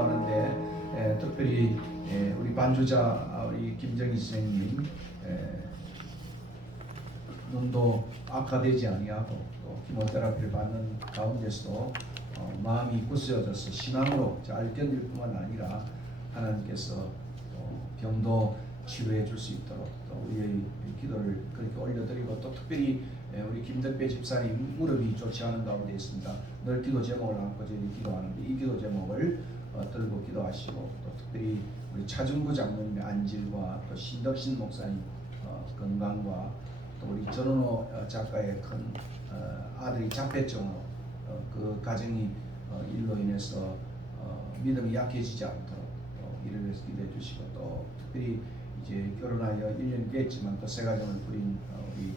기도하는데 특별히 우리 반주자 우리 김정희 선생님 눈도 악화되지 아니하고 또 키모테라피를 받는 가운데서도 마음이 굳세어져서 신앙으로 잘 견딜 뿐만 아니라 하나님께서 병도 치료해 줄 수 있도록 또 우리의 기도를 그렇게 올려드리고 또 특별히 우리 김덕배 집사님 무릎이 좋지 않은 가운데 있습니다. 늘 기도 제목을 안고 저희 기도하는데 이 기도 제목을 들고 기도하시고 또 특별히 우리 차준구 장로님의 안질과 또 신덕신 목사님 건강과 또 우리 전원호 작가의 큰 아들이 자폐증으로 그 가정이 일로 인해서 믿음이 약해지지 않도록 이를 위해서 기도해 주시고 또 특별히 이제 결혼하여 1년 됐지만 또 새 가정을 부린 우리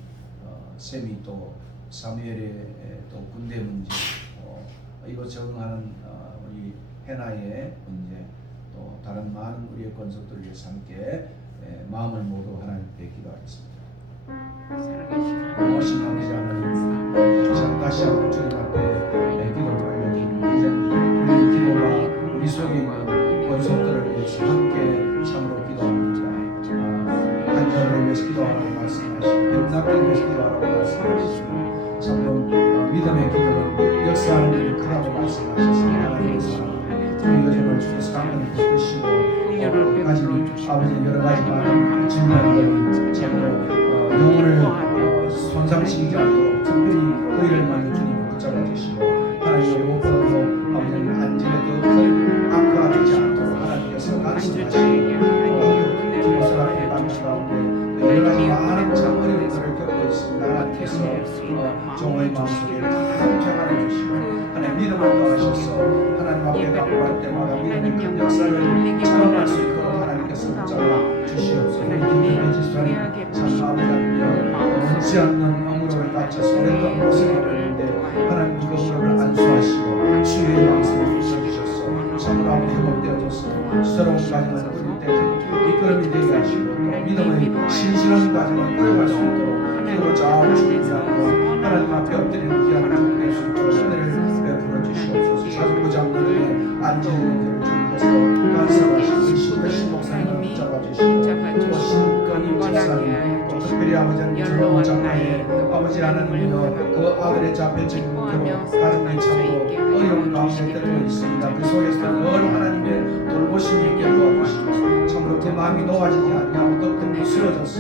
샘이 또 사무엘의 또 군대 문제 이거 적응하는 우리 해나의 문제 또 다른 많은 우리의 건속들을 위해서 함께 마음을 모두 하나님께 기도하겠습니다. 고마우신 아버지 하나님 다시 한번 주님 앞에 기도를 올려드립니다. 이제 우리의 기도가 우리 속에 있는 권속들을 위해서 함께 참으로 기도합니다. 한여를 위해서 기도하라고 말씀하시고 병낫기를 위해서 기도하라고 말씀하시고 참으로 믿음의 기도는 역사하는 일이 크다고 말씀하셔서 하나님의 사랑 우리 여정을 주께서 강건히 붙드시고 가진 아버지의 여러 가지 많은 질병들이 참으로 영혼을 손상시키지 않도록 특별히 그이를 먼저 주님이 붙잡아 주시고 하나님의 무엇보다도 아버지는 안전에 더 악화되지 않도록 하나님께서 말씀하시고 기도를 앞에 받는 가운데 여러 가지 많은 참 어려움들을 겪고 있습니다. 하나님께서 종의 마음속에 큰 평안을 주시고 하나님 믿음을 더하셔서 하나님 앞에 가고할 때마다 믿음의 큰 역사를 체험할 수 있도록 하나님께서 붙잡아 주시옵소서. 김정희 집사님 참 아버지여 원치 않는 어무를 다쳐서 오랫동안 고생을 했는데 하나님 그 어무를 안수하시고 치유의 왕성을 주셔서 참으로 아버지 회복되어져서 새로운 가정을 꾸릴 때 미끄럼이 되게 하시고 또 믿음의 신실한 가정을 꾸려갈 수 있도록 기도로 잘 준비하고 하나님 앞에 엎드리는 귀한 주님의 은혜를 베풀어 주시옵소서. 차준구 장로님의 안전 문제를 주님께서 간섭하시고 신덕신 목사님을 붙잡아 주시고 또 신건임 집사님 또 특별히 아버지는 전원호 장로의 아버지 하나님이여 그 아들의 자폐증 문제로 가정이 참으로 어려운 가운데 떨고 있습니다. 그 속에서 늘 하나님의 돌보심이 있게 도와주시고 참으로 그 마음이 놓아지지 아니하고 더욱 무스러져서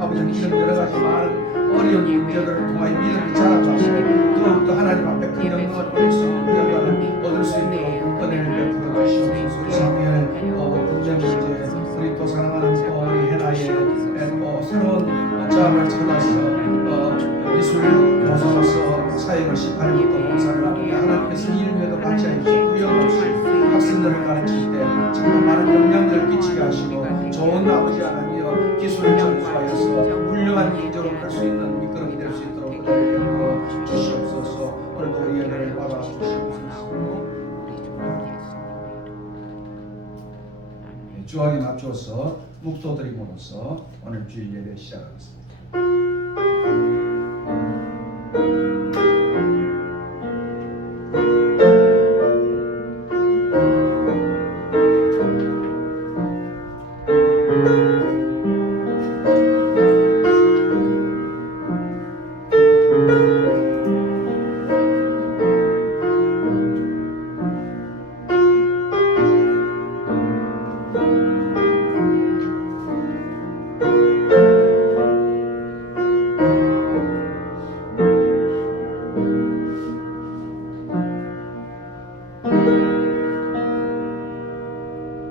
아버지는 이런 여러 가지 많은 어려운 문제들을 통하여 믿음이 자라가시고 더욱더 하나님 앞에 큰 영광을 올릴 수 있는 결과를 얻을 수 있도록 은혜를 베풀어 주시옵소서. 우리 사무엘 군대 문제 우리 또 사랑하는 우리 해나의 또 새로운 자아를 찾아서 미술 교사로서 사역을 18년부터 봉사를 하는데 하나님께서 이름에도 같이 해주시고 구역없이 학생들을 가르칠 때 정말 많은 영향력을 끼치게 하시고 좋은 아버지 하나님이여 기술을 전수하여서 훌륭한 인재로 갈 수 있는 미끄럼이 될 수 있도록 은혜를 주시옵소서. 오늘도 우리의 은혜를 받아 주시옵소서. 주하게 맞추어서 묵도드림으로써 오늘 주일 예배 시작하겠습니다.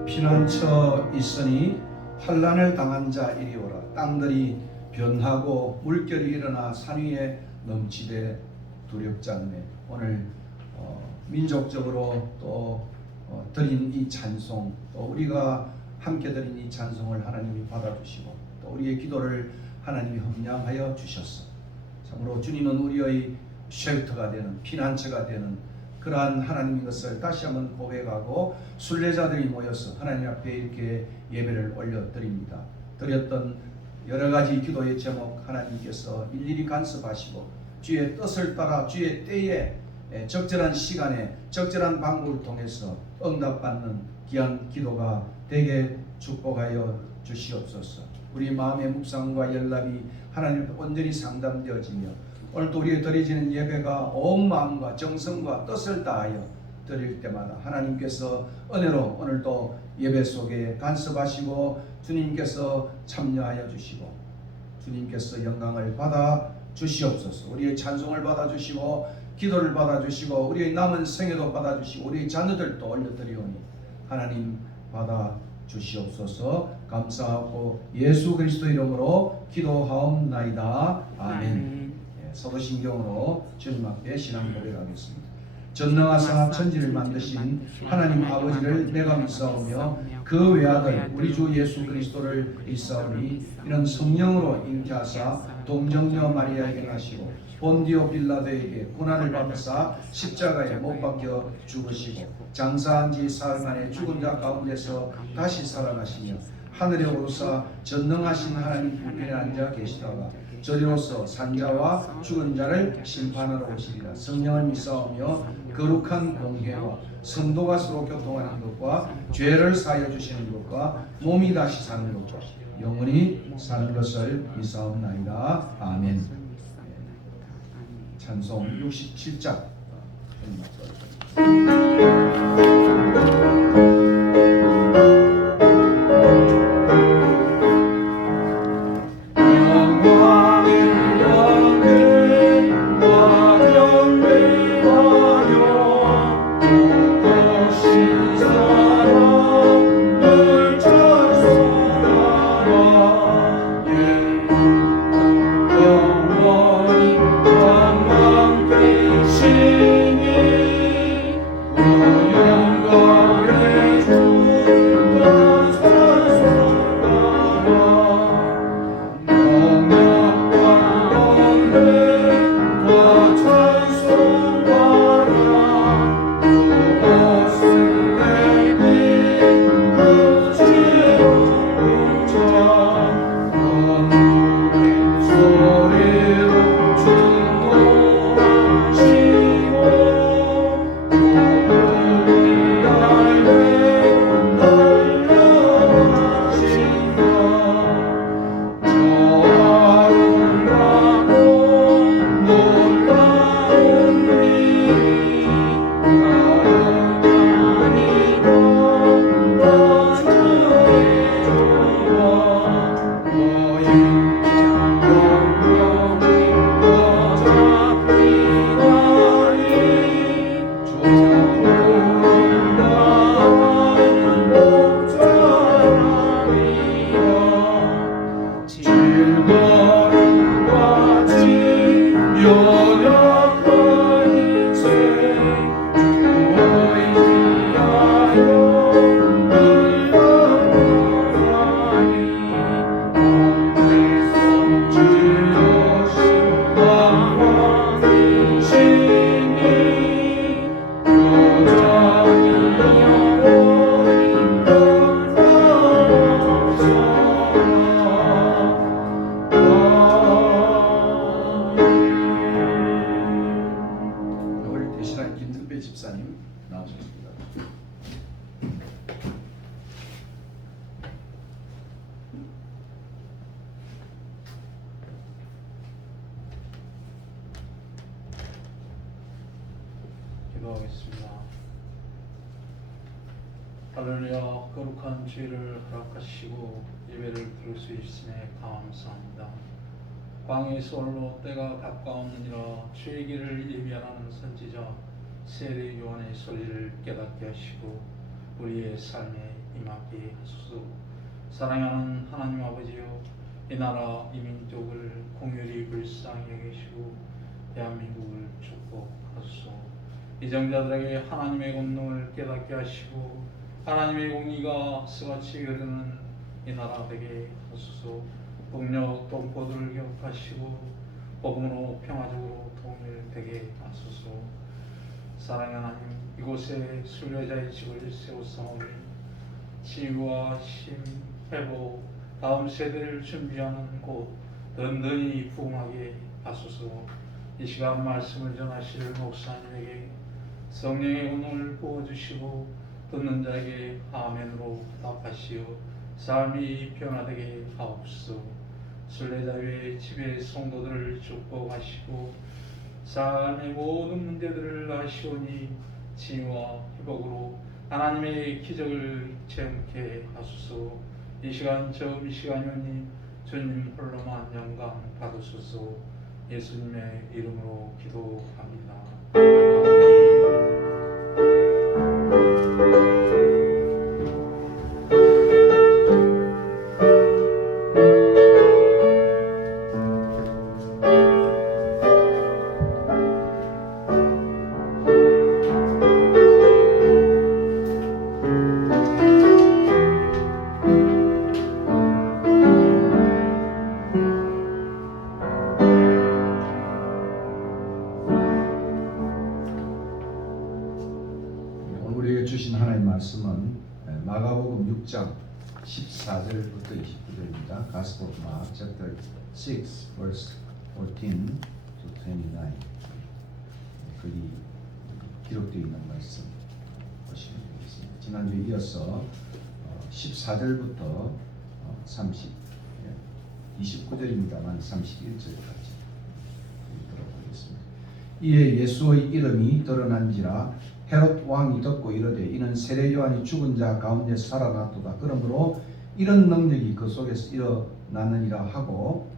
피난처 있으니 환난을 당한 자 이리 오라. 땅들이 변하고 물결이 일어나 산 위에 넘치되 두렵지 않네. 오늘 민족적으로 또 드린 이 찬송 또 우리가 함께 드린 이 찬송을 하나님이 받아주시고 또 우리의 기도를 하나님이 흠량하여 주셨어. 참으로 주님은 우리의 쉘터가 되는 피난처가 되는 그러한 하나님의 것을 다시 한번 고백하고 순례자들이 모여서 하나님 앞에 이렇게 예배를 올려드립니다. 드렸던 여러 가지 기도의 제목 하나님께서 일일이 간섭하시고 주의 뜻을 따라 주의 때에 적절한 시간에 적절한 방법을 통해서 응답받는 귀한 기도가 되게 축복하여 주시옵소서. 우리 마음의 묵상과 연락이 하나님께 온전히 상담되어지며 오늘도 우리의 드려지는 예배가 온 마음과 정성과 뜻을 다하여 드릴 때마다 하나님께서 은혜로 오늘도 예배 속에 간섭하시고 주님께서 참여하여 주시고 주님께서 영광을 받아 주시옵소서. 우리의 찬송을 받아 주시고 기도를 받아 주시고 우리의 남은 생애도 받아 주시고 우리의 자녀들도 올려드리오니 하나님 받아 주시옵소서. 감사하고 예수 그리스도 이름으로 기도하옵나이다. 아멘. 사도신경으로 주님 앞에 신앙 고백하겠습니다. 전능하사 천지를 만드신 하나님 아버지를 내가 믿사오며 그 외아들 우리 주 예수 그리스도를 믿사오니 이는 성령으로 잉태하사 동정녀 마리아에게 나시고 본디오 빌라도에게 고난을 받으사 십자가에 못 박혀 죽으시고 장사한 지 사흘 만에 죽은 자 가운데서 다시 살아나시며 하늘에 오르사 전능하신 하나님 우편에 앉아 계시다가 저리로서 산자와 죽은 자를 심판하러 오시리라. 성령을 믿사오며 거룩한 공회와 성도가 서로 교통하는 것과 죄를 사하여 주시는 것과 몸이 다시 사는 것과 영원히 사는 것을 믿사옵나이다. 아멘. 찬송 67장 기도하겠습니다. 할렐루야. 거룩한 주의를 허락하시고 예배를 드릴 수 있으니 감사합니다. 광야에서 홀로 때가 가까웠느니라. 주의 길을 예비하는 선지자 세례 요한의 소리를 깨닫게 하시고 우리의 삶에 임하게 하소서. 사랑하는 하나님 아버지여, 이 나라 이 민족을 공혈히 불쌍히 여기시고 대한민국을 축복하소서. 이정자들에게 하나님의 권능을 깨닫게 하시고 하나님의 공의가 스같이 흐르는 이 나라 되게 하소서. 폭력 동포들을 기억하시고 복음으로 평화적으로 통일되게 하소서. 사랑하는 하나님, 이곳에 순례자의 집을 세우사오니 치유와 심, 회복, 다음 세대를 준비하는 곳 든든히 부흥하게 하소서. 이 시간 말씀을 전하실 목사님에게 성령의 은혜를 부어주시고 듣는 자에게 아멘으로 답하시어 삶이 변화되게 하옵소서. 순례자의 집의 성도들을 축복하시고 삶의 모든 문제들을 아시오니 치유와 회복으로 하나님의 기적을 체험케 하소서. 이 시간 처음 이 시간이오니 주님 홀로만 영광 받으소서. 예수님의 이름으로 기도합니다. 오늘 우리에게 주신 하나님의 말씀은 마가복음 6장 14절부터 29절입니다. Gospel of Mark, chapter 6, verse 14 to 29. 거기 기록되어 있는 말씀 보시면 되겠습니다. 지난주에 이어서 14절부터 29절입니다만 31절까지 들어보겠습니다. 이에 예수의 이름이 드러난지라 헤롯 왕이 듣고 이르되 이는 세례 요한이 죽은 자 가운데서 살아났도다. 그러므로 이런 능력이 그 속에서 일어나느니라 하고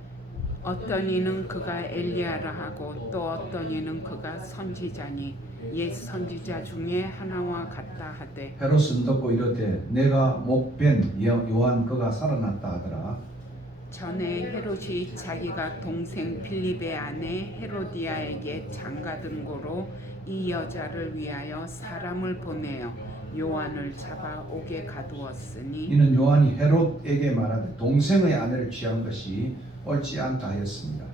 어떤 이는 그가 엘리야라 하고 또 어떤 이는 그가 선지자니 옛 선지자 중에 하나와 같다 하되 헤롯은 듣고 이르되 내가 목벤 요한 그가 살아났다 하더라. 전에 헤롯이 자기가 동생 빌립의 아내 헤로디아에게 장가든 고로 이 여자를 위하여 사람을 보내어 요한을 잡아 옥에 가두었으니 이는 요한이 헤롯에게 말하되 동생의 아내를 취한 것이 옳지 않다 하였습니다.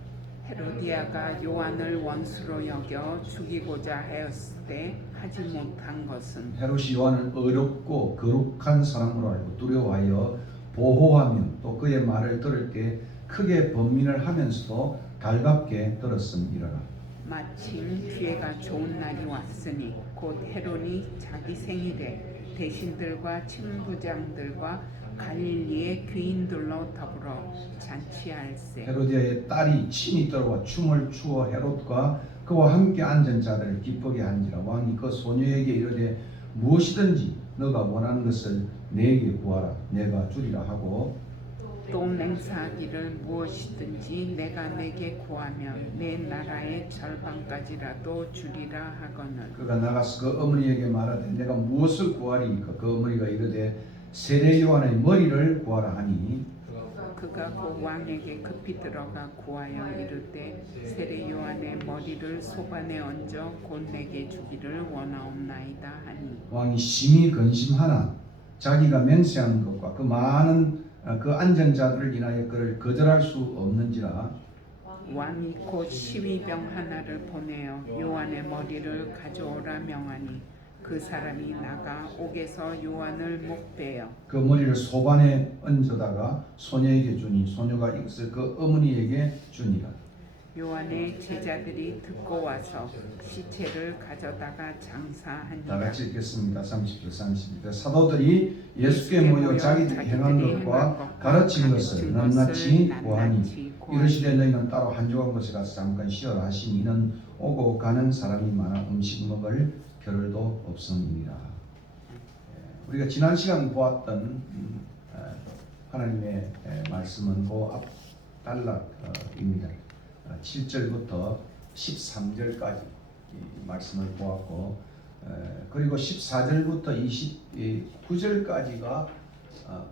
헤로디아가 요한을 원수로 여겨 죽이고자 하였을 때 하지 못한 것은 헤롯이 요한을 어렵고 거룩한 사람으로 알고 두려워하여 보호하며 또 그의 말을 들을 때 크게 번민을 하면서도 달갑게 들었음이러라. 마침 기회가 좋은 날이 왔으니 곧 헤롯이 자기 생일에 대신들과 친부장들과 갈릴리의 귀인들로 더불어 잔치할세. 헤로디아의 딸이 친히 들어와 춤을 추어 헤롯과 그와 함께 앉은 자들을 기쁘게 한지라. 왕이 그 소녀에게 이르되 무엇이든지 너가 원하는 것을 내게 구하라 내가 주리라 하고 또 맹세하기를 무엇이든지 내가 내게 구하면 내 나라의 절반까지라도 주리라 하거늘. 그가 나가서 그 어머니에게 말하되 내가 무엇을 구하리이까. 그 어머니가 이르되 세례 요한의 머리를 구하라 하니 그가 그 왕에게 급히 들어가 구하여 이르되 세례 요한의 머리를 소반에 얹어 곧 내게 주기를 원하옵나이다 하니 왕이 심히 근심하나 자기가 맹세한 것과 그 많은 그 앉은 자들을 인하여 그를 거절할 수 없는지라. 왕이 곧 시위병 하나를 보내어 요한의 머리를 가져오라 명하니 그 사람이 나가 옥에서 요한을 목베어 그 머리를 소반에 얹어다가 소녀에게 주니 소녀가 이것을 그 어머니에게 주니라. 요한의 제자들이 듣고 와서 시체를 가져다가 다 장사하니라. 같이 읽겠습니다. 30절 32절. 사도들이 예수께 모여 자기들이 행한 것과 가르친 것을 낱낱이 구하니 이르시되 너희는 따로 한적한 곳에 가서 잠깐 쉬어라 하시니 이는 오고 가는 사람이 많아 음식 먹을 겨를도 없음이니라. 우리가 지난 시간 보았던 하나님의 말씀은 그 앞 단락입니다. 7절부터 13절까지 말씀을 보았고 그리고 14절부터 29절까지가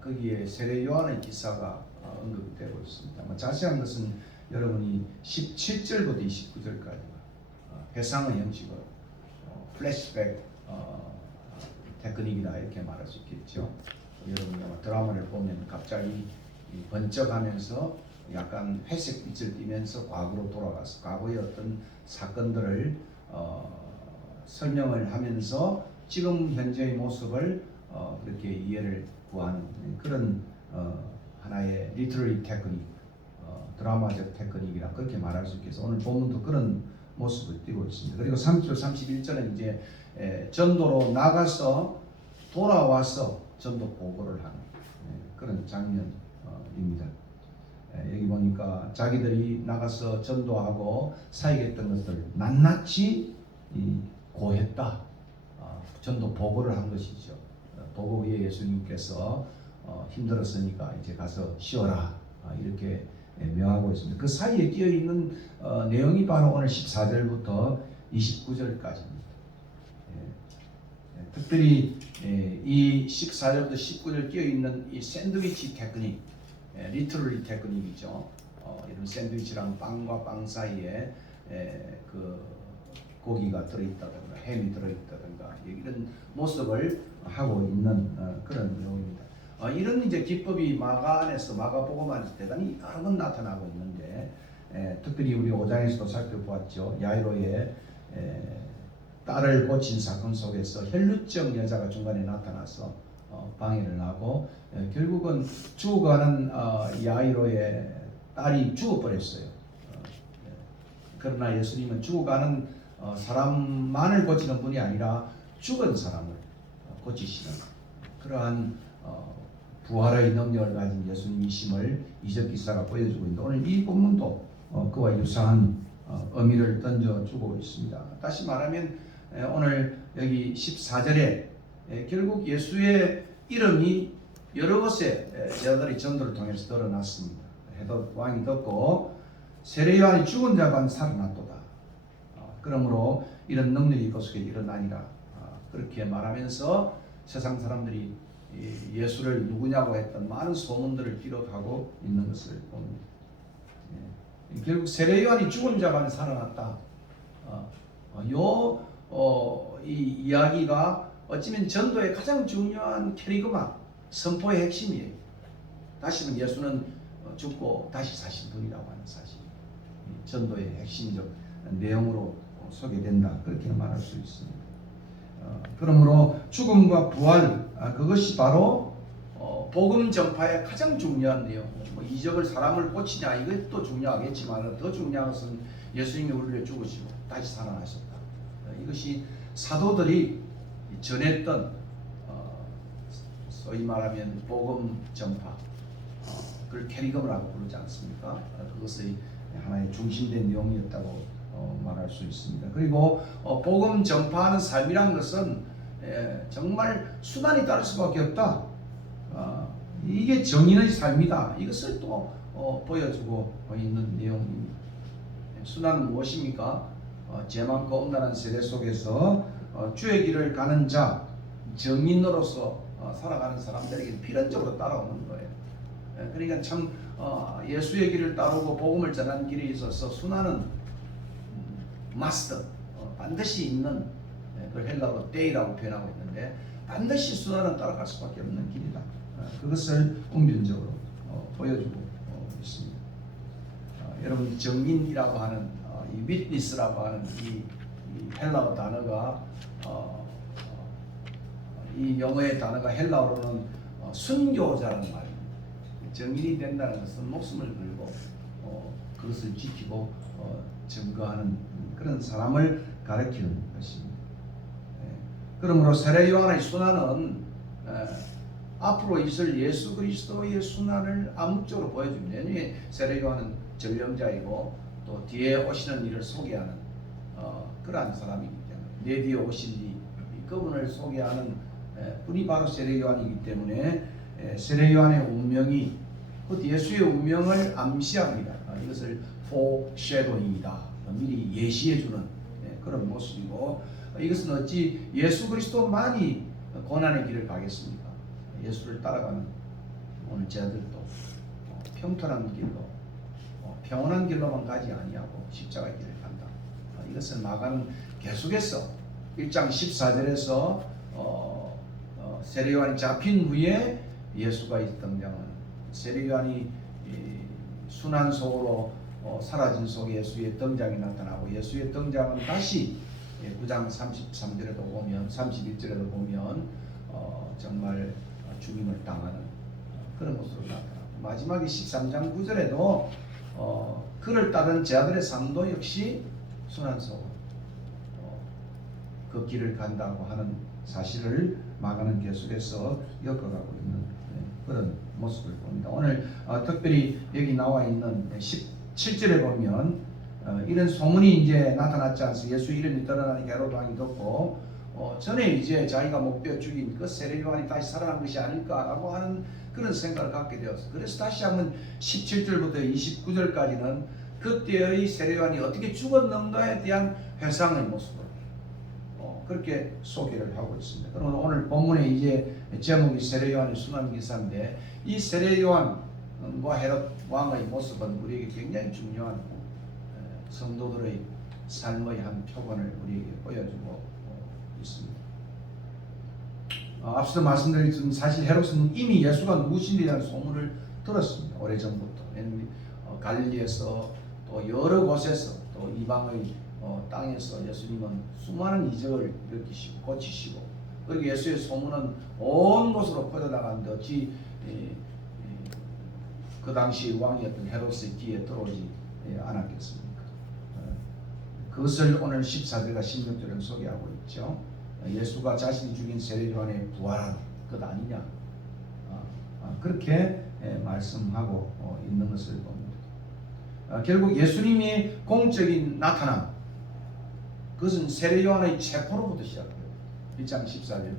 거기에 세례 요한의 기사가 언급이 되고 있습니다. 자세한 것은 여러분이 17절부터 29절까지 회상의 형식으로 플래시백 테크닉이다 이렇게 말할 수 있겠죠. 여러분이 드라마를 보면 갑자기 번쩍하면서 약간 회색 빛을 띠면서 과거로 돌아가서 과거의 어떤 사건들을 설명을 하면서 지금 현재의 모습을 그렇게 이해를 구하는 그런 하나의 리터리 테크닉, 드라마적 테크닉이라 그렇게 말할 수 있겠어. 오늘 본문도 그런 모습을 띠고 있습니다. 그리고 30절 31절은 이제 전도로 나가서 돌아와서 전도 보고를 하는 그런 장면입니다. 여기 보니까 자기들이 나가서 전도하고 사역했던 것들 낱낱이 고했다. 전도 보고를 한 것이죠. 보고 후에 예수님께서 힘들었으니까 이제 가서 쉬어라 이렇게 명하고 있습니다. 그 사이에 끼어 있는 내용이 바로 오늘 14절부터 29절까지입니다. 특별히 이 14절부터 19절 끼어 있는 이 샌드위치 테크닉, 리터러리 테크닉이죠. 이런 샌드위치랑 빵과 빵 사이에 그 고기가 들어있다든가 햄이 들어있다든가 이런 모습을 하고 있는 그런 내용입니다. 이런 이제 기법이 마가 안에서 마가복음 안에서 대단히 여러 번 나타나고 있는데 특별히 우리 5장에서도 살펴보았죠. 야이로의 딸을 고친 사건 속에서 혈루증 여자가 중간에 나타나서 방해를 하고 결국은 죽어가는 야이로의 딸이 죽어버렸어요. 그러나 예수님은 죽어가는 사람만을 고치는 분이 아니라 죽은 사람을 고치시는 그러한 부활의 능력을 가진 예수님이심을 이적 기사가 보여주고 있는데 오늘 이 본문도 그와 유사한 의미를 던져주고 있습니다. 다시 말하면 오늘 여기 14절에 결국 예수의 이름이 여러 곳에 제자들이 전도를 통해서 드러났습니다. 헤롯 왕이 듣고 세례요한이 죽은 자가 살아났도다. 그러므로 이런 능력이 이곳에 일어나니라. 그렇게 말하면서 세상 사람들이 예수를 누구냐고 했던 많은 소문들을 기록하고 있는 것을 봅니다. 결국 세례요한이 죽은 자가 살아났다. 이 이야기가 어쩌면 전도의 가장 중요한 캐리그마, 선포의 핵심이에요. 다시는 예수는 죽고 다시 사신 분이라고 하는 사실. 전도의 핵심적 내용으로 소개된다. 그렇게 말할 수 있습니다. 그러므로 죽음과 부활 그것이 바로 복음 전파의 가장 중요한 내용. 뭐 이적을 사람을 고치냐 이것도 중요하겠지만 더 중요한 것은 예수님이 우리를 죽으시고 다시 살아나셨다. 이것이 사도들이 전했던 소위 말하면 복음 전파 그걸 캐리금이라고 부르지 않습니까? 그것의 하나의 중심된 내용이었다고 말할 수 있습니다. 그리고 복음 전파하는 삶이란 것은 정말 수단이 따를 수밖에 없다. 이게 정인의 삶이다. 이것을 또 보여주고 있는 내용입니다. 수단은 무엇입니까? 죄 많고 엄란한 세대 속에서 주의 길을 가는 자, 정인으로서 살아가는 사람들에게 필연적으로 따라오는 거예요. 그러니까 참 예수의 길을 따르고 복음을 전하는 길에 있어서 순환은 마스터, 반드시 있는 그 헬라어로 데이라고 표현하고 있는데 반드시 순환은 따라갈 수밖에 없는 길이다. 그것을 웅변적으로 보여주고 있습니다. 여러분 정인이라고 하는 이 위트니스라고 하는 이 헬라어 단어가 이 영어의 단어가 헬라어로는 순교자라는 말입니다. 정인이 된다는 것은 목숨을 걸고 그것을 지키고 증거하는 그런 사람을 가리키는 것입니다. 그러므로 세례 요한의 순환은 앞으로 있을 예수 그리스도의 순환을 암묵적으로 보여줍니다. 왜냐하면 세례 요한은 전령자이고 또 뒤에 오시는 이를 소개하는 그러한 사람이기 때문에 내 뒤에 오신 이 그분을 소개하는 분이 바로 세례 요한이기 때문에 세례 요한의 운명이 곧 예수의 운명을 암시합니다. 이것을 foreshadowing이다. 미리 예시해주는 그런 모습이고 이것은 어찌 예수 그리스도만이 고난의 길을 가겠습니까? 예수를 따라가는 오늘 제자들도 평탄한 길로 평온한 길로만 가지 아니하고 십자가의 길을 간다. 이것은 마가는 계속해서 1장 14절에서 세례 요한이 잡힌 후에 예수가 등장하는 세례 요한이 순환 속으로 사라진 속에 예수의 등장이 나타나고 예수의 등장은 다시 9장 33절에도 보면 31절에도 보면 정말 죽임을 당하는 그런 모습으로 나타나고 마지막에 13장 9절에도 그를 따른 제자들의 삶도 역시 순환소 그 길을 간다고 하는 사실을 마가는 계속해서 엮어가고 있는 그런 모습을 봅니다. 오늘 특별히 여기 나와 있는 17절에 보면 이런 소문이 이제 나타났지 않습니까? 예수 이름이 드러나니 헤롯 왕이 듣고 전에 이제 자기가 목베어 죽인 그 세례 요한이 다시 살아난 것이 아닐까라고 하는 그런 생각을 갖게 되었어요. 그래서 다시 한번 17절부터 29절까지는 그때의 세례 요한이 어떻게 죽었는가에 대한 회상의 모습을 그렇게 소개를 하고 있습니다. 그러면 오늘 본문의 이제 제목이 세례 요한의 순환 기사인데 이 세례 요한과 헤롯 왕의 모습은 우리에게 굉장히 중요한 성도들의 삶의 한 표본을 우리에게 보여주고 있습니다. 앞서 말씀드린 사실 헤롯은 이미 예수가 누구신지에 대한 소문을 들었습니다. 오래전부터. 갈릴리에서 또 여러 곳에서 또 이방의 땅에서 예수님은 수많은 이적을 일으키시고 고치시고 그리고 예수의 소문은 온 곳으로 퍼져나갔는데 어찌 그 당시 왕이었던 헤롯의 귀에 들어오지 않았겠습니까? 그것을 오늘 14절과 16절은 소개하고 있죠. 예수가 자신이 죽인 세례 요한의 부활한 것 아니냐 그렇게 말씀하고 있는 것을 봅니다. 결국 예수님이 공적인 나타남 그것은 세례 요한의 체포로부터 시작돼요. 1장 14절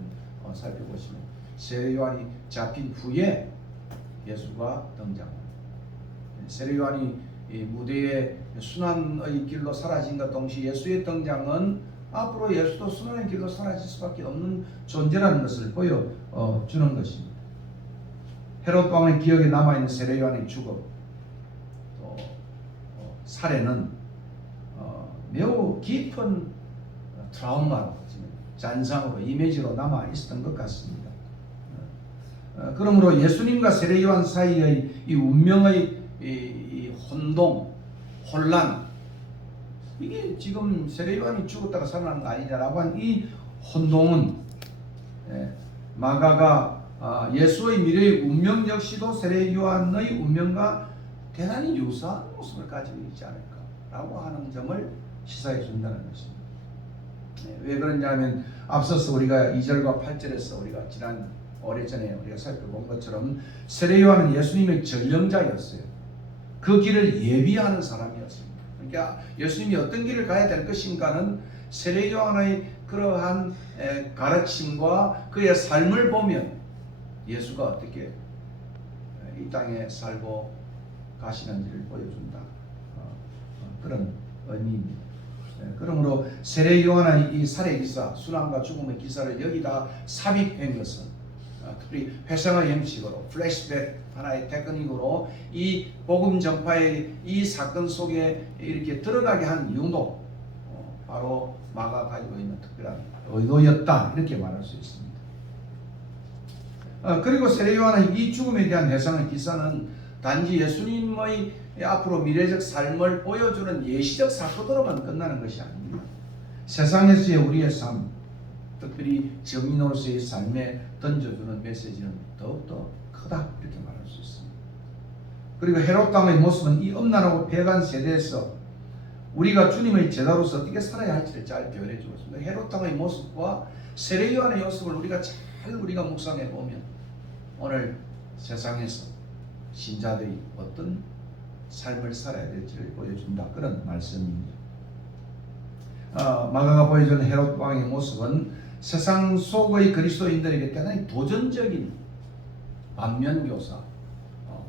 살펴보시면 세례 요한이 잡힌 후에 예수가 등장합니다. 세례 요한이 무대의 순환의 길로 사라진과 동시에 예수의 등장은 앞으로 예수도 순환의 길로 사라질 수밖에 없는 존재라는 것을 보여주는 것입니다. 헤롯 왕의 기억에 남아있는 세례 요한의 죽음 또 살해는 매우 깊은 트라우마로 잔상으로 이미지로 남아 있었던 것 같습니다. 그러므로 예수님과 세례 요한 사이의 이 운명의 이 혼동, 혼란 이게 지금 세례 요한이 죽었다가 살아난 거 아니냐라고 한 이 혼동은 마가가 예수의 미래의 운명 역시도 세례 요한의 운명과 대단히 유사한 모습을 가지고 있지 않을까라고 하는 점을 시사해 준다는 것입니다. 왜 그러냐면 앞서서 우리가 2절과 8절에서 우리가 지난 오래전에 우리가 살펴본 것처럼 세례 요한은 예수님의 전령자였어요. 그 길을 예비하는 사람이었습니다. 그러니까 예수님이 어떤 길을 가야 될 것인가는 세례 요한의 그러한 가르침과 그의 삶을 보면 예수가 어떻게 이 땅에 살고 가시는지를 보여준다. 그런 의미입니다. 그러므로 세례 요한의 이 살해 기사, 순환과 죽음의 기사를 여기다 삽입한 것은 특히 회상의 형식으로 플래시백 하나의 테크닉으로 이 복음 전파의 이 사건 속에 이렇게 들어가게 한 이유도 바로 마가 가지고 있는 특별한 의도였다 이렇게 말할 수 있습니다. 그리고 세례 요한의 이 죽음에 대한 회상의 기사는 단지 예수님의 앞으로 미래적 삶을 보여주는 예시적 사건으로만 끝나는 것이 아닙니다. 세상에서의 우리의 삶, 특별히 정인으로서의 삶에 던져주는 메시지는 더욱더 크다 이렇게 말할 수 있습니다. 그리고 헤롯 왕의 모습은 이 음란하고 패간 세대에서 우리가 주님의 제자로서 어떻게 살아야 할지를 잘 표현해 주고 있습니다. 헤롯 왕의 모습과 세례 요한의 모습을 우리가 묵상해 보면 오늘 세상에서 신자들이 어떤 삶을 살아야 될지를 보여준다 그런 말씀입니다. 마가가 보여주는 헤롯 왕의 모습은 세상 속의 그리스도인들에게 대단히 도전적인 반면교사,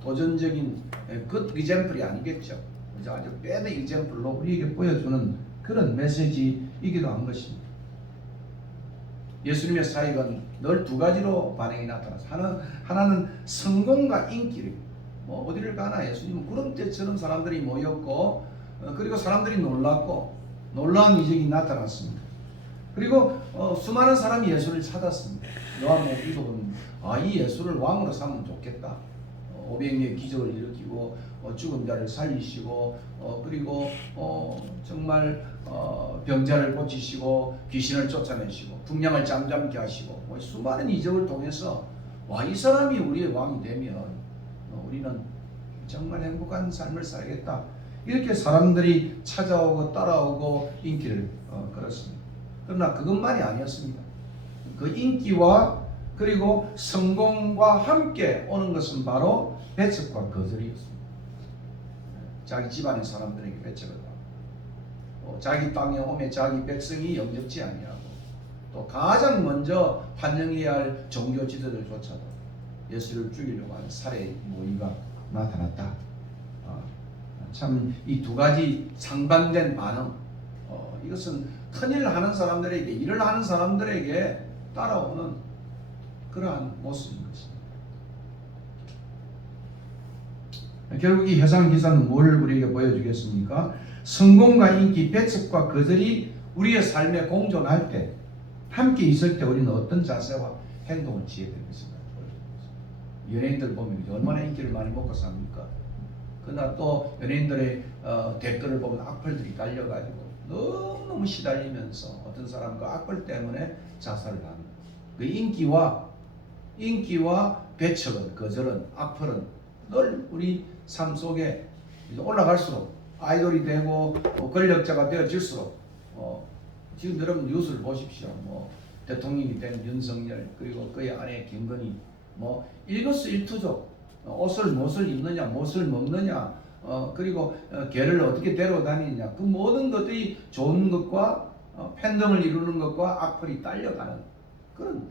도전적인 굿 이젠플이 아니겠죠. 아주 배드 이젠플로 우리에게 보여주는 그런 메시지이기도 한 것입니다. 예수님의 사역은 늘 두 가지로 반응이 나타나서 하나는 성공과 인기를 어디를 가나 예수님은 구름대처럼 사람들이 모였고 그리고 사람들이 놀랐고 놀라운 이적이 나타났습니다. 그리고 수많은 사람이 예수를 찾았습니다. 요한복음 이 예수를 왕으로 삼으면 좋겠다. 500명의 기적을 일으키고 죽은 자를 살리시고 그리고 정말 병자를 고치시고 귀신을 쫓아내시고 풍령을 잠잠케 하시고 수많은 이적을 통해서 이 사람이 우리의 왕이 되면 우리는 정말 행복한 삶을 살겠다 이렇게 사람들이 찾아오고 따라오고 인기를 끌었습니다. 그러나 그것만이 아니었습니다. 그 인기와 그리고 성공과 함께 오는 것은 바로 배척과 거절이었습니다. 자기 집안의 사람들에게 배척을 하고 자기 땅에 오면 자기 백성이 영접지 아니하고 또 가장 먼저 환영해야 할 종교 지도자들조차도 예수를 죽이려고 하는 살해 모의가 나타났다. 참 이 두 가지 상반된 반응, 이것은 큰일을 하는 사람들에게, 일을 하는 사람들에게 따라오는 그러한 모습인 것입니다. 결국 이 해상기사는 뭘 우리에게 보여주겠습니까? 성공과 인기, 배척과 거절이 우리의 삶에 공존할 때, 함께 있을 때 우리는 어떤 자세와 행동을 취해야 될 것인가. 연예인들 보면 얼마나 인기를 많이 먹고 삽니까? 그러나 또 연예인들의 댓글을 보면 악플들이 달려가지고 너무너무 시달리면서 어떤 사람은 그 악플 때문에 자살을 합니다. 그 인기와 배척은, 거절은, 악플은 늘 우리 삶 속에 올라갈수록 아이돌이 되고 권력자가 되어질수록 지금 여러분 뉴스를 보십시오. 대통령이 된 윤석열, 그리고 그의 아내 김건희, 일거수일투족, 무엇을 입느냐, 무엇을 먹느냐, 그리고 개를 어떻게 데리고 다니느냐, 그 모든 것들이 좋은 것과 팬덤을 이루는 것과 악플이 딸려가는 그런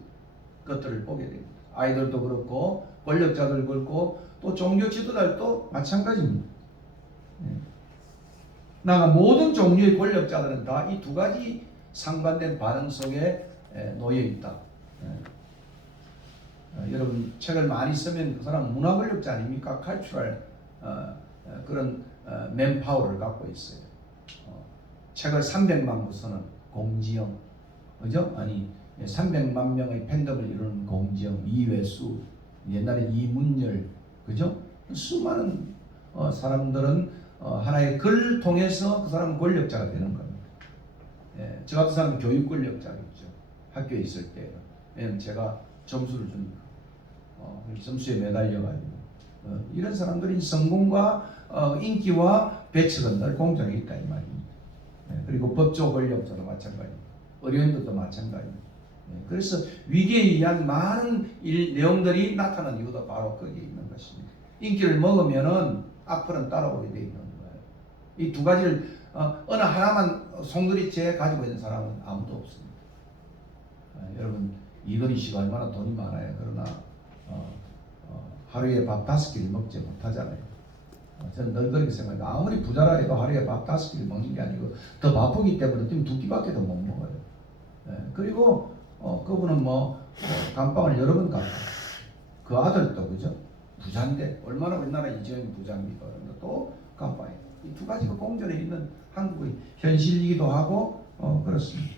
것들을 보게 됩니다. 아이들도 그렇고 권력자들 그렇고 또 종교 지도자들도 마찬가지입니다. 나가 모든 종류의 권력자들은 다 이 두 가지 상반된 반응 속에 놓여 있다. 여러분 책을 많이 쓰면 그 사람 문화 권력자 아닙니까? 칼추럴 그런 맨파워를 갖고 있어요. 책을 300만 부 쓰는 공지영, 그죠? 아니 300만 명의 팬덤을 이루는 공지영, 이회수, 옛날에 이문열, 그죠? 수많은 사람들은 하나의 글을 통해서 그 사람은 권력자가 되는 겁니다. 저 같은 사람은 교육 권력자겠죠. 학교에 있을 때. 왜냐면 제가 점수를 주니까. 점수에 매달려가지고. 이런 사람들이 성공과 인기와 배척은 늘 공존해 있다 이 말입니다. 그리고 법조 권력자도 마찬가지입니다. 의료인들도 마찬가지입니다. 그래서 위기에 의한 많은 내용들이 나타난 이유도 바로 거기에 있는 것입니다. 인기를 먹으면은 악플은 따라오게 되어 있는 거예요. 이 두 가지를 어느 하나만 송두리째 가지고 있는 사람은 아무도 없습니다. 여러분 이건희 씨가 얼마나 돈이 많아요. 그러나 하루에 밥 5끼를 먹지 못하잖아요. 저는 늘 그렇게 생각해요. 아무리 부자라 해도 하루에 밥 5끼를 먹는 게 아니고 더 바쁘기 때문에 지금 2끼밖에 더 못 먹어요. 그리고 그분은 감방을 여러 번 갔고 그 아들도 그죠? 부자인데 얼마나 우리나라 이재용이 부자입니까? 그런데 또 감방에 이 두 가지가 공존해 있는 한국의 현실이기도 하고 그렇습니다.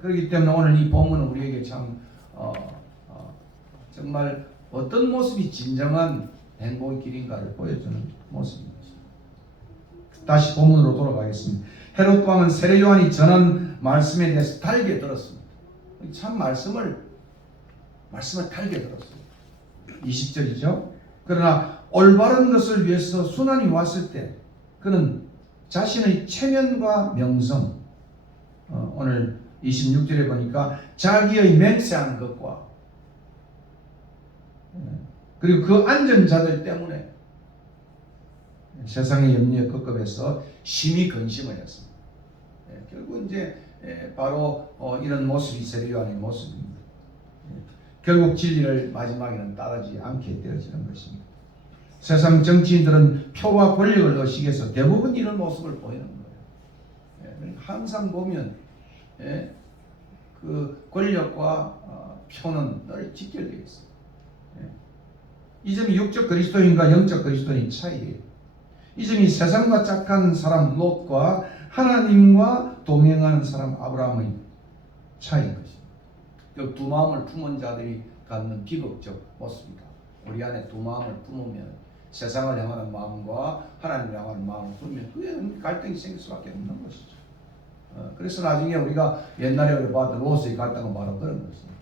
그렇기 때문에 오늘 이 본문은 우리에게 참 정말 어떤 모습이 진정한 행복의 길인가를 보여주는 모습입니다. 다시 본문으로 돌아가겠습니다. 헤롯 왕은 세례 요한이 전한 말씀에 대해서 달게 들었습니다. 참 말씀을 달게 들었어요. 20절이죠. 그러나 올바른 것을 위해서 순환이 왔을 때 그는 자신의 체면과 명성, 오늘 26절에 보니까 자기의 맹세하는 것과 그리고 그 안전자들 때문에 세상의 염려에 급급해서 심히 근심을 했습니다. 결국 이제 바로 이런 모습이 세례 요한의 모습입니다. 결국 진리를 마지막에는 따르지 않게 되어지는 것입니다. 세상 정치인들은 표와 권력을 의식해서 대부분 이런 모습을 보이는 거예요. 항상 보면 그 권력과 표는 늘 직결되어 있어요. 이 점이 육적 그리스도인과 영적 그리스도인의 차이예요. 이 점이 세상과 짝한 사람 롯과 하나님과 동행하는 사람 아브라함의 차이인 것입니다. 그 두 마음을 품은 자들이 갖는 비극적 모습이다. 우리 안에 두 마음을 품으면 세상을 향하는 마음과 하나님을 향하는 마음을 품으면 그게 갈등이 생길 수밖에 없는 것이죠. 그래서 나중에 우리가 옛날에 우리 봤던 롯의 갈등은 바로 그런 것입니다.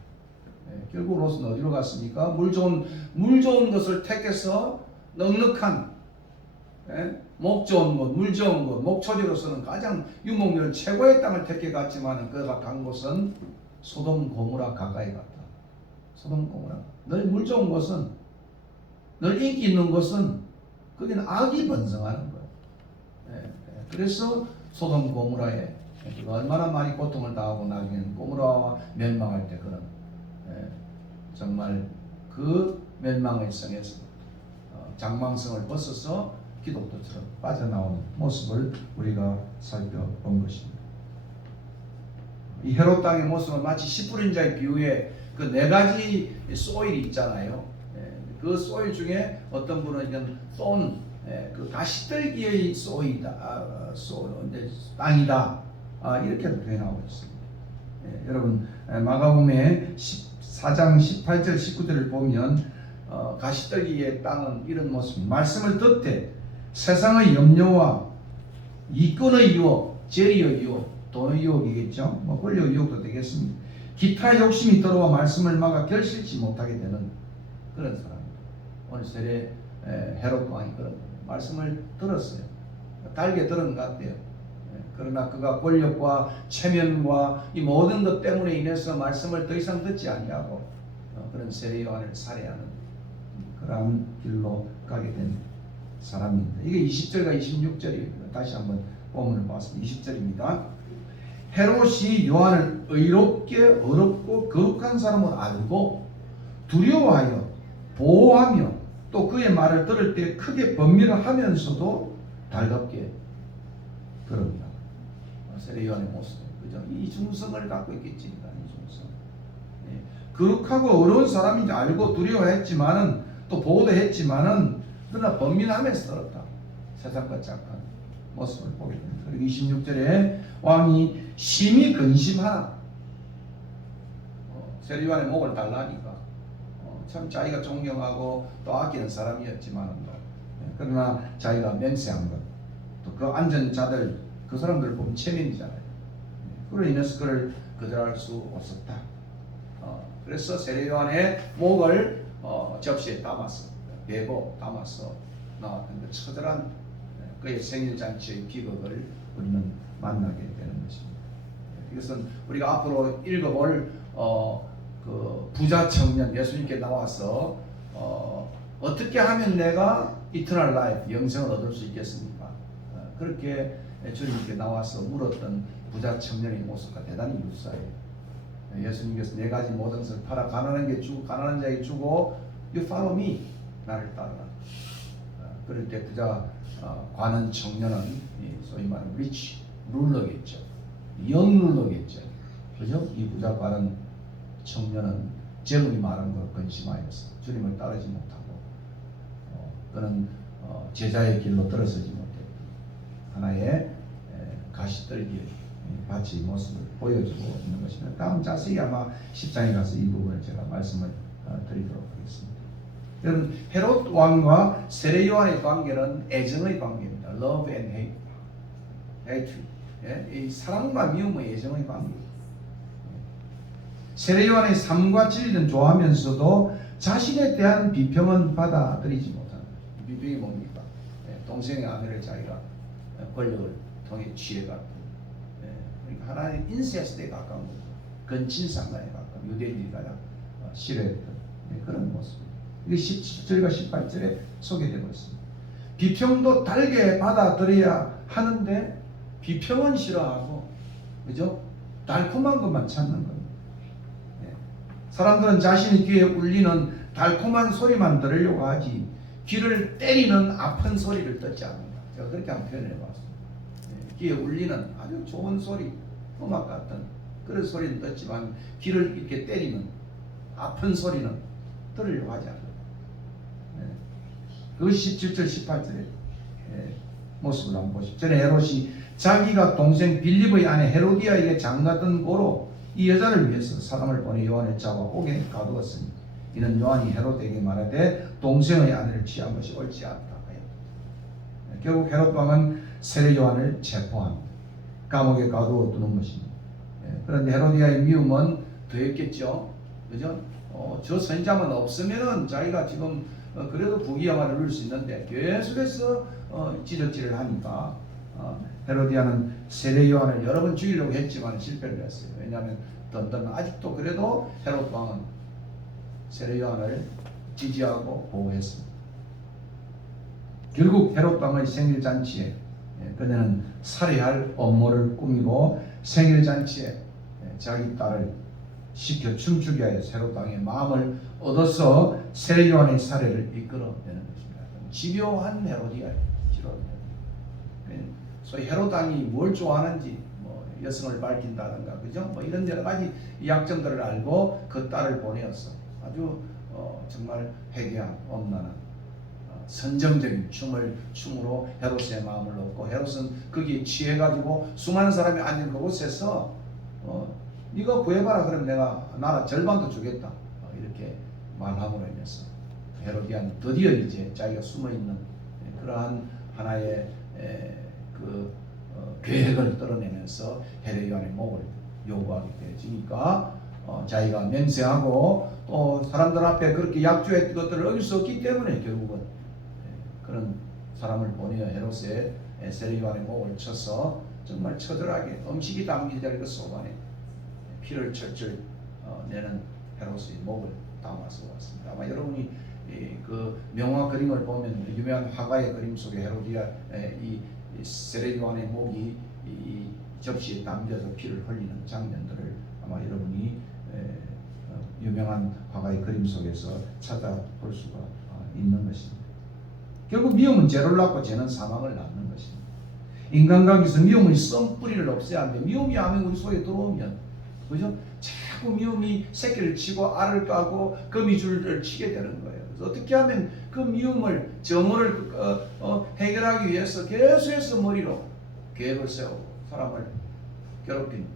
결국 롯은 어디로 갔습니까? 물 좋은 것을 택해서 넉넉한 목 좋은 곳, 물 좋은 곳, 목초지로서는 가장 유목률 최고의 땅을 택해갔지만 그가 간 곳은 소돔 고모라 가까이 갔다. 소돔 고모라. 늘 물 좋은 곳은, 늘 인기 있는 곳은 거기는 악이 번성하는 거예요. 그래서 소돔 고모라에 얼마나 많이 고통을 당하고 나중에는 고모라와 멸망할 때 그런 정말 그 멸망의 성에서 장망성을 벗어서 기독교처럼 빠져나오는 모습을 우리가 살펴본 것입니다. 이 헤롯 땅의 모습은 마치 씨 뿌린 자의 비유에 그 네 가지 소일이 있잖아요. 그 소일 중에 어떤 분은 이건 그 가시떨기의 소이다, 땅이다, 이렇게도 표현하고 있습니다. 여러분 마가복음의 14장 18절 19절을 보면 가시떨기의 땅은 이런 모습입니다. 말씀을 듣되 세상의 염려와 이권의 유혹, 재리의 유혹, 돈의 유혹이겠죠. 뭐 권력의 유혹도 되겠습니다. 기타 욕심이 들어와 말씀을 막아 결실치 못하게 되는 그런 사람입니다. 오늘 세례 헤롯 왕이 그런 말씀을 들었어요. 달게 들은 것 같아요. 그러나 그가 권력과 체면과 이 모든 것 때문에 인해서 말씀을 더 이상 듣지 아니하고 그런 세례 요한을 살해하는 그러한 길로 가게 된 사람입니다. 이게 20절과 26절입니다. 다시 한번 본문을 봤습니다. 20절입니다. 헤롯이 요한을 의롭게 어렵고 거룩한 사람으로 알고 두려워하여 보호하며 또 그의 말을 들을 때 크게 번민을 하면서도 달갑게 그럽니다. 세례 요한의 모습, 그죠? 이 중성을 갖고 있겠지, 이 중성. 거룩하고 어려운 사람인지 알고 두려워했지만은 또 보호도 했지만은 그러나 번민하면서 들었다. 세상과 착한 모습을 보게 됩니다. 그리고 26절에 왕이 심히 근심하나 세례 요한의 목을 달라니까 참 자기가 존경하고 또 아끼는 사람이었지만 그러나 자기가 맹세한 것, 또 그 앉은 자들 그 사람들 보면 체면이잖아요. 그로 인해서 그를 거절할 수 없었다. 그래서 세례 요한의 목을 접시에 담았어, 베고 담았어 나왔던 그 처절한 그의 생일잔치의 비극을 우리는 만나게 되는 것입니다. 이것은 우리가 앞으로 읽어볼 그 부자 청년 예수님께 나와서 어떻게 하면 내가 이터널 라이프 영생을 얻을 수 있겠습니까? 그렇게 주님께 나와서 물었던 부자 청년의 모습과 대단히 유사해요. 예수님께서 네 가지 모든 것을 팔아 가난한 자에게 주고 You follow me, 나를 따르라. 그럴 때 부자 관원 청년은 소위 말하는 리치 룰러겠죠. 영 룰러겠죠. 그죠? 이 부자 관원 청년은 재물이 많은 걸 근심하여서 주님을 따르지 못하고 그는 제자의 길로 들어서지 못했고 하나의 가시떨기의 밭의 모습을 보여주고 있는 것입니다. 다음 자세히 아마 10장에 가서 이 부분을 제가 말씀을 드리도록 하겠습니다. 여러분 헤롯 왕과 세례 요한의 관계는 애정의 관계입니다. Love and hatred. 이 사랑과 미움의 애정의 관계입니다. 세례 요한의 삶과 진리는 좋아하면서도 자신에 대한 비평은 받아들이지 못하는 비평이 뭡니까? 동생의 아내를 자기가 권력을 통해 취해갔고 그러니까 하나의 인세스트에 가까운 거죠. 근친상간에 가까운 유대인들이 가장 싫어했던 그런 모습입니다. 이게 17절과 18절에 소개되고 있습니다. 비평도 달게 받아들여야 하는데 비평은 싫어하고 그죠? 달콤한 것만 찾는 겁니다. 사람들은 자신의 귀에 울리는 달콤한 소리만 들으려고 하지 귀를 때리는 아픈 소리를 듣지 않는다. 제가 그렇게 한번 표현해 봤습니다. 귀에 울리는 아주 좋은 소리, 음악 같은 그런 소리는 듣지만 귀를 이렇게 때리는 아픈 소리는 들으려고 하지 않는다. 그것이 17절 18절의 모습을 한번 보십시오. 전에 헤롯이 자기가 동생 빌립의 아내 헤로디아에게 장가든 고로 이 여자를 위해서 사람을 보내 요한을 잡아 옥에 가두었으니 이는 요한이 헤롯에게 말하되 동생의 아내를 취한 것이 옳지 않다. 결국 헤롯 왕은 세례 요한을 체포합니다. 감옥에 가두어 두는 것입니다. 그런데 헤로디아의 미움은 더했겠죠. 그죠? 저 선지자만 없으면은 자기가 지금 그래도 부귀영화를 누릴 수 있는데 계속해서 지적질을 하니까 헤로디아는 세례 요한을 여러 번 죽이려고 했지만 실패를 했어요. 왜냐하면 던던 아직도 그래도 헤롯 왕은 세례 요한을 지지하고 보호했습니다. 결국 헤롯 왕의 생일 잔치에 그녀는 살해할 업무를 꾸미고 생일 잔치에 자기 딸을 시켜 춤추게 하여 헤롯 왕의 마음을 얻어서 세례 요한의 살해를 이끌어내는 것입니다. 집요한 헤로디아예요. 소위 헤롯 왕이 뭘 좋아하는지 여성을 밝힌다든가 그죠? 이런 여러 가지 약점들을 알고 그 딸을 보내어서 아주 정말 회개한 엄란한 선정적인 춤으로 헤롯의 마음을 얻고 헤롯은 거기에 취해가지고 수많은 사람이 앉은 그곳에서 네가 구해봐라 그러면 내가 나라 절반도 주겠다 이렇게 말함으로 인해서 헤로디아는 드디어 이제 자기가 숨어있는 그러한 하나의 계획을 떨어내면서 헤롯 요한의 목을 요구하게 되어지니까 자기가 맹세하고 또 사람들 앞에 그렇게 약조했던 것들을 어길 수 없기 때문에 결국은 그런 사람을 보내어 헤롯의 세례 요한의 목을 쳐서 정말 처절하게 음식이 담긴 그 소반에 피를 철철 내는 헤롯의 목을 담아서 왔습니다. 아마 여러분이 그 명화 그림을 보면 유명한 화가의 그림 속에 헤로디아 이 세례 요한의 목이 이 접시에 담겨서 피를 흘리는 장면들을 아마 여러분이 유명한 화가의 그림 속에서 찾아볼 수가 있는 것입니다. 결국 미움은 죄를 낳고 죄는 사망을 낳는 것입니다. 인간관계에서 미움의 썸뿌리를 없애야 하는데 미움이 암에 우리 속에 들어오면 그죠? 자꾸 미움이 새끼를 치고 알을 까고 거미줄을 치게 되는 거예요. 그래서 어떻게 하면 그 미움을 정오를 해결하기 위해서 계속해서 머리로 계획을 세우고 사람을 괴롭히는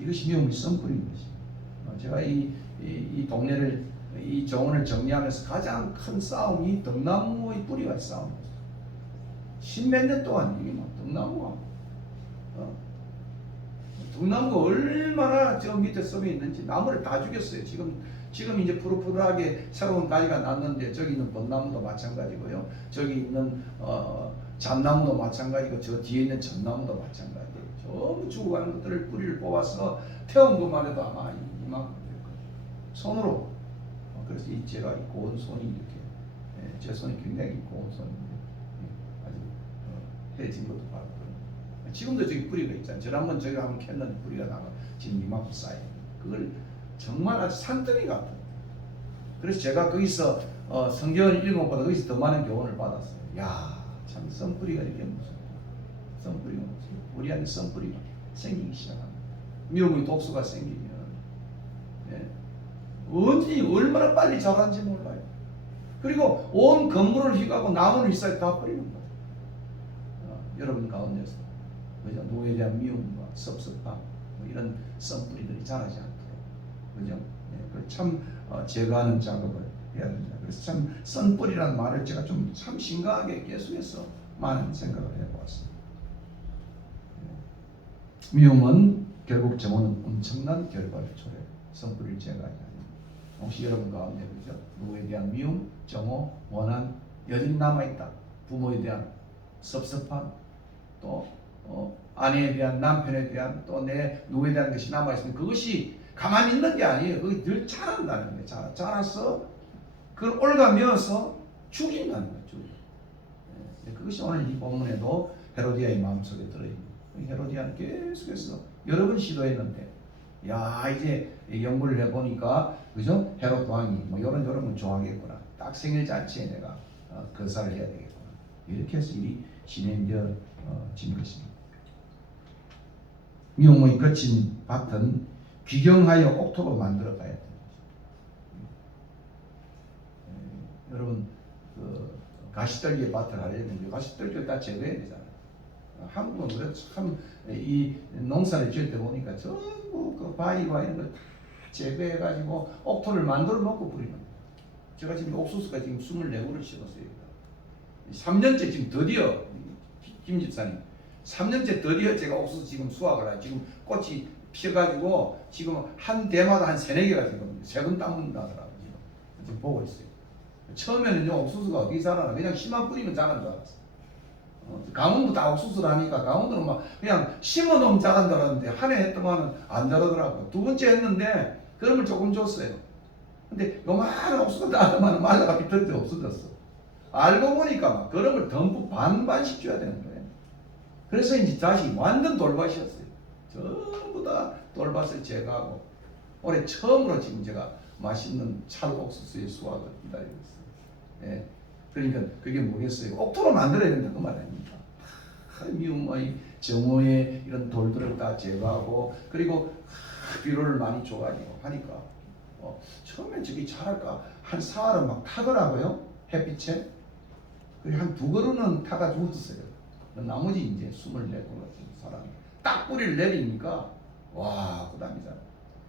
이것이 미움의 썸뿌리인 것입니다. 제가 이 동네를 이 정원을 정리하면서 가장 큰 싸움이 등나무의 뿌리와의 싸움이었어요. 십몇 년 동안 이게 막 등나무가 등나무가 얼마나 저 밑에 섬에 있는지 나무를 다 죽였어요. 지금 이제 푸릇푸릇하게 새로운 가지가 났는데 저기 있는 벚나무도 마찬가지고요. 저기 있는 잣나무도 마찬가지고 저 뒤에 있는 전나무도 마찬가지예요. 전부 죽어가는 것들을 뿌리를 뽑아서 태운 것만 해도 아마 이만큼 될 거예요. 손으로. 그래서 제가 이 고운 손이 이렇게 제 손이 굉장히 고운 손인데 아주 해진 것도 봤거든요. 지금도 저기 뿌리가 있잖아요. 저한번 저기 한번 캤는데 뿌리가 나가 지금 이만큼 쌓여. 그걸 정말 아주 산더미 같은. 그래서 제가 거기서 성경을 읽은 것보다 거기서 더 많은 교훈을 받았어요. 야, 참 썬뿌리가 이렇게 무슨 썬뿌리가 무슨 우리 안에 썬뿌리가 생기기 시작합니다. 미움의 독소가 생기면 언제 얼마나 빨리 자라는지 몰라요. 그리고 온 건물을 휘가고 나무를 휘싸게 다 버리는 거예요. 여러분 가운데서 그죠? 누구에 대한 미움과 섭섭함 이런 썬뿌리들이 자라지 않도록 그죠? 참 제거하는 작업을 해야 됩니다. 그래서 참 썬뿌리라는 말을 제가 좀 참 심각하게 계속해서 많은 생각을 해보았습니다. 미움은 결국 정오는 엄청난 결과를 초래해요. 썬뿌리를 제거하지 않으면. 혹시 여러분 가운데 그죠? 누구에 대한 미움, 정오, 원한 여전히 남아있다. 부모에 대한 섭섭함, 또 아내에 대한, 남편에 대한, 또 내 누구에 대한 것이 남아있으면 그것이 가만히 있는 게 아니에요. 그게 늘 자란다는 거예요. 자라서 그걸 올가면서 죽인다는 거예요. 그것이 오늘 이 본문에도 헤로디아의 마음속에 들어있는 거예요. 헤로디아는 계속해서 여러 번 시도했는데 야 이제 연구를 해보니까 그죠? 헤롯 왕이 뭐 이런 건 좋아하겠구나. 딱 생일 잔치에 내가 거사를 해야 되겠구나. 이렇게 해서 일이 진행되어진 것입니다. 미움의 거친 밭은 귀경하여 옥토로 만들어 가야 됩니다. 여러분 그 가시떨기의 밭을 하려면 가시떨기를 다 제거해야 되잖아요. 한국은 그래도 참 이 농사를 지을 때 보니까 전부 그 바위와 이런 걸 다 재배해가지고 옥토를 만들어 놓고 뿌리는 거예요. 제가 지금 옥수수가 지금 24그루 심었어요. 3년째 지금 드디어 김 집사님 3년째 드디어 제가 옥수수 지금 수확을 하고 지금 꽃이 피어가지고 지금 한 대마다 한 3-4개가 지금 세번 닦는다더라고요. 지금 보고 있어요. 처음에는요 옥수수가 어떻게 자라나 그냥 씨만 뿌리면 자라는 줄 알았어요. 강원도 다 옥수수라니까 강원도는 막 그냥 심어놓으면 자란 줄 알았는데 한 해 했더만은 안 자라더라고요. 두 번째 했는데 그름을 조금 줬어요. 근데 요만한 옥수수 따더만 말라가 비틀어져 없어졌어. 알고 보니까 막 그름을 덤프 반반씩 줘야 되는 거예요. 그래서 이제 다시 완전 돌밭이었어요. 전부 다 돌밭을 제거하고 올해 처음으로 지금 제가 맛있는 찰옥수수의 수확을 기다리고 있어요. 예. 그러니까 그게 뭐겠어요? 옥토로 만들어야 된다 그 말 아닙니까? 미움 정오에 이런 돌들을 다 제거하고 그리고 비료를 많이 줘가지고 하니까 처음엔 저기 자랄까 한 사흘은 막 타더라고요 햇빛에. 그리고 한 2그루는 타가 죽었어요. 나머지 이제 24그루 사람이 딱 뿌리를 내리니까 와 그다음이잖아.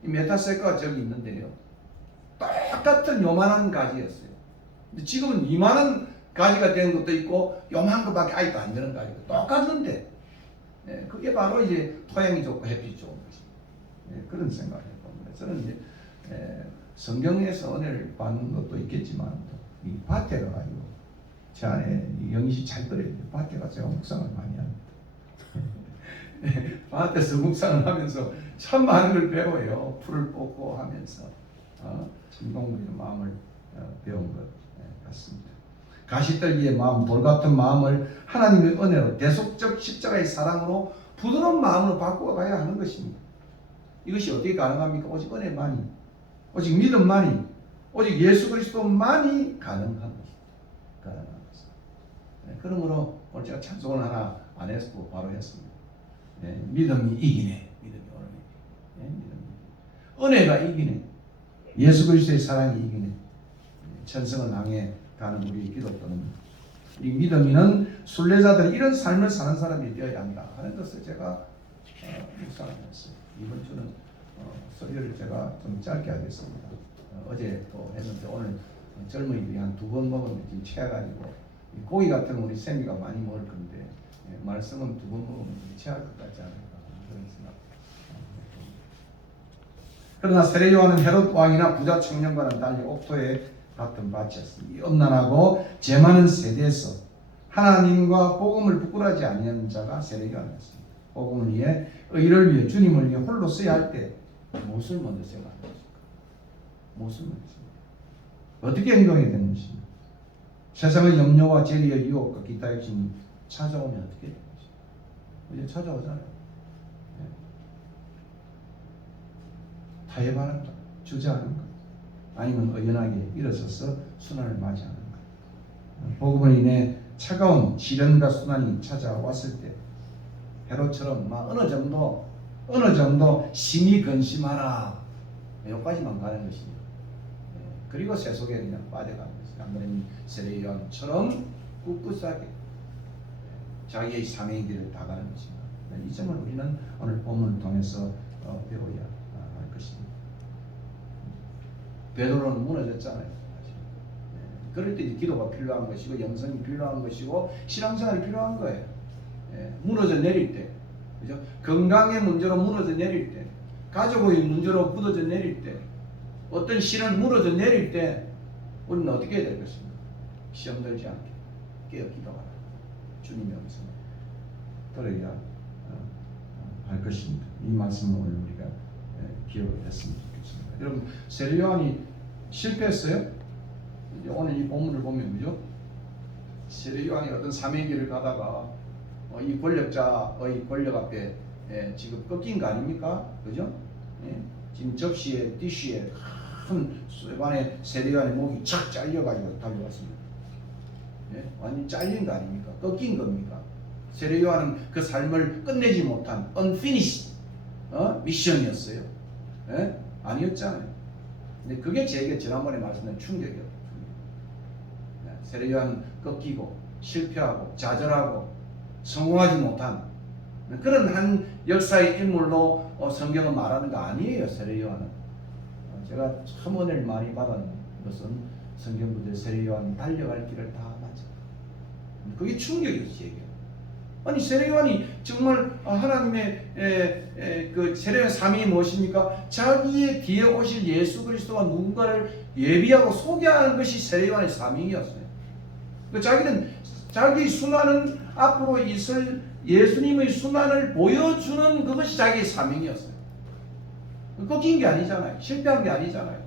이 메타세카가 저기 있는데요. 똑같은 요만한 가지였어요. 근데 지금은 이만한 가지가 되는 것도 있고 요만한 것밖에 아직도 안 되는 가지가 똑같은데 예, 그게 바로 이제 토양이 좋고 햇빛이 좋은 것입니다. 예, 그런 생각을 해봅니다. 저는 이제 성경에서 은혜를 받는 것도 있겠지만 이 밭에 가가지고 제 안에 영희씨 잘 들어야 돼요. 밭에 가서 제가 묵상을 많이 합니다. 밭에서 묵상을 하면서 참 많은 걸 배워요. 풀을 뽑고 하면서 진동부의 마음을 배운 것 같습니다. 가시떨기의 마음, 돌같은 마음을 하나님의 은혜로 대속적 십자가의 사랑으로 부드러운 마음으로 바꾸어가야 하는 것입니다. 이것이 어떻게 가능합니까? 오직 은혜만이, 오직 믿음만이, 오직 예수 그리스도만이 가능한 것입니다. 가능한 것입니다. 그러므로 오늘 제가 찬송을 하나 안 했고 바로 했습니다. 믿음이 이기네. 믿음이 오늘 은혜가 이기네. 예수 그리스도의 사랑이 이기네. 천성을 향해 가는 우리의 기도는 이 믿음이는 순례자들은 이런 삶을 사는 사람이 되어야 한다 하는 것을 제가 묵상을 했어요. 이번 주는 설교를 제가 좀 짧게 하겠습니다. 어제 또 했는데 오늘 젊은이들이 한 2번 먹으면 지금 체해가지고 고기 같은 건 우리 세미가 많이 먹을 건데 말씀은 2번 먹으면 체할 것 같지 않을까 그런 생각. 그러나 세례 요한은 헤롯 왕이나 부자 청년과는 달리 옥토에 같은 밭이었습니다. 엄난하고 죄 많은 세대에서 하나님과 복음을 부끄러워하지 아니하는 자가 세례 요한이었습니다. 복음을 위해 의를 위해 주님을 위해 홀로 써야 할 때 무엇을 먼저 생각하는 것입니까? 무엇을 먼저 생각합니까? 어떻게 행동해야 되는 것입니까? 세상의 염려와 재리의 유혹과 기타 욕심이 찾아오면 어떻게 되는 것입니까? 이제 찾아오잖아요. 타협하는 것, 주저하는 것, 아니면 의연하게 일어서서 순환을 맞이하는 것. 복음을 인해 차가운 시련과 순환이 찾아왔을 때 헤롯처럼 어느 정도 심히 근심하라 여기까지만 가는 것입니다. 그리고 세속에 그냥 빠져가는 것입니다. 아무래도 세례 요한처럼 꿋꿋하게 자기의 사명의 길을 다 가는 것입니다. 이 점을 우리는 오늘 본문을 통해서 배워야 할 것입니다. 베드로는 무너졌잖아요. 그럴 때 기도가 필요한 것이고 영성이 필요한 것이고 신앙생활이 필요한 거예요. 무너져 내릴 때, 그죠? 건강의 문제로 무너져 내릴 때, 가족의 문제로 무너져 내릴 때, 어떤 신은 무너져 내릴 때 우리는 어떻게 해야 될 것입니까? 시험 들지 않게 깨어 기도하라. 주님의 음성을 들어야 할 것입니다. 이 말씀을 오늘 우리가 기억을 했으면 좋겠습니다. 여러분 세례 요한이 실패했어요? 오늘 이 본문을 보면 그죠? 세례 요한이 어떤 사명의 길을 가다가 이 권력자의 권력 앞에 지금 꺾인 거 아닙니까? 그죠? 지금 접시에 디쉬에 큰 쇠반에 세례 요한의 목이 착 잘려가지고 달려왔습니다. 완전 잘린 거 아닙니까? 꺾인 겁니까? 세례 요한은 그 삶을 끝내지 못한 unfinished 미션이었어요. 아니었잖아요. 근데 그게 제게 지난번에 말씀드린 충격이었어요. 세례 요한은 꺾이고 실패하고 좌절하고 성공하지 못한 그런 한 역사의 인물로 성경은 말하는 거 아니에요. 세례 요한은 제가 참 은혜를 많이 받은 것은 성경 구절 세례 요한이 달려갈 길을 다 맞아. 그게 충격이었어요. 제게. 아니 세례요한이 정말 하나님의 그 세례요한 사명이 무엇입니까? 자기의 뒤에 오실 예수 그리스도가 누군가를 예비하고 소개하는 것이 세례요한의 사명이었어요. 그 자기는 자기 순환은 앞으로 있을 예수님의 순환을 보여주는 그것이 자기의 사명이었어요. 꺾인 게 아니잖아요. 실패한 게 아니잖아요.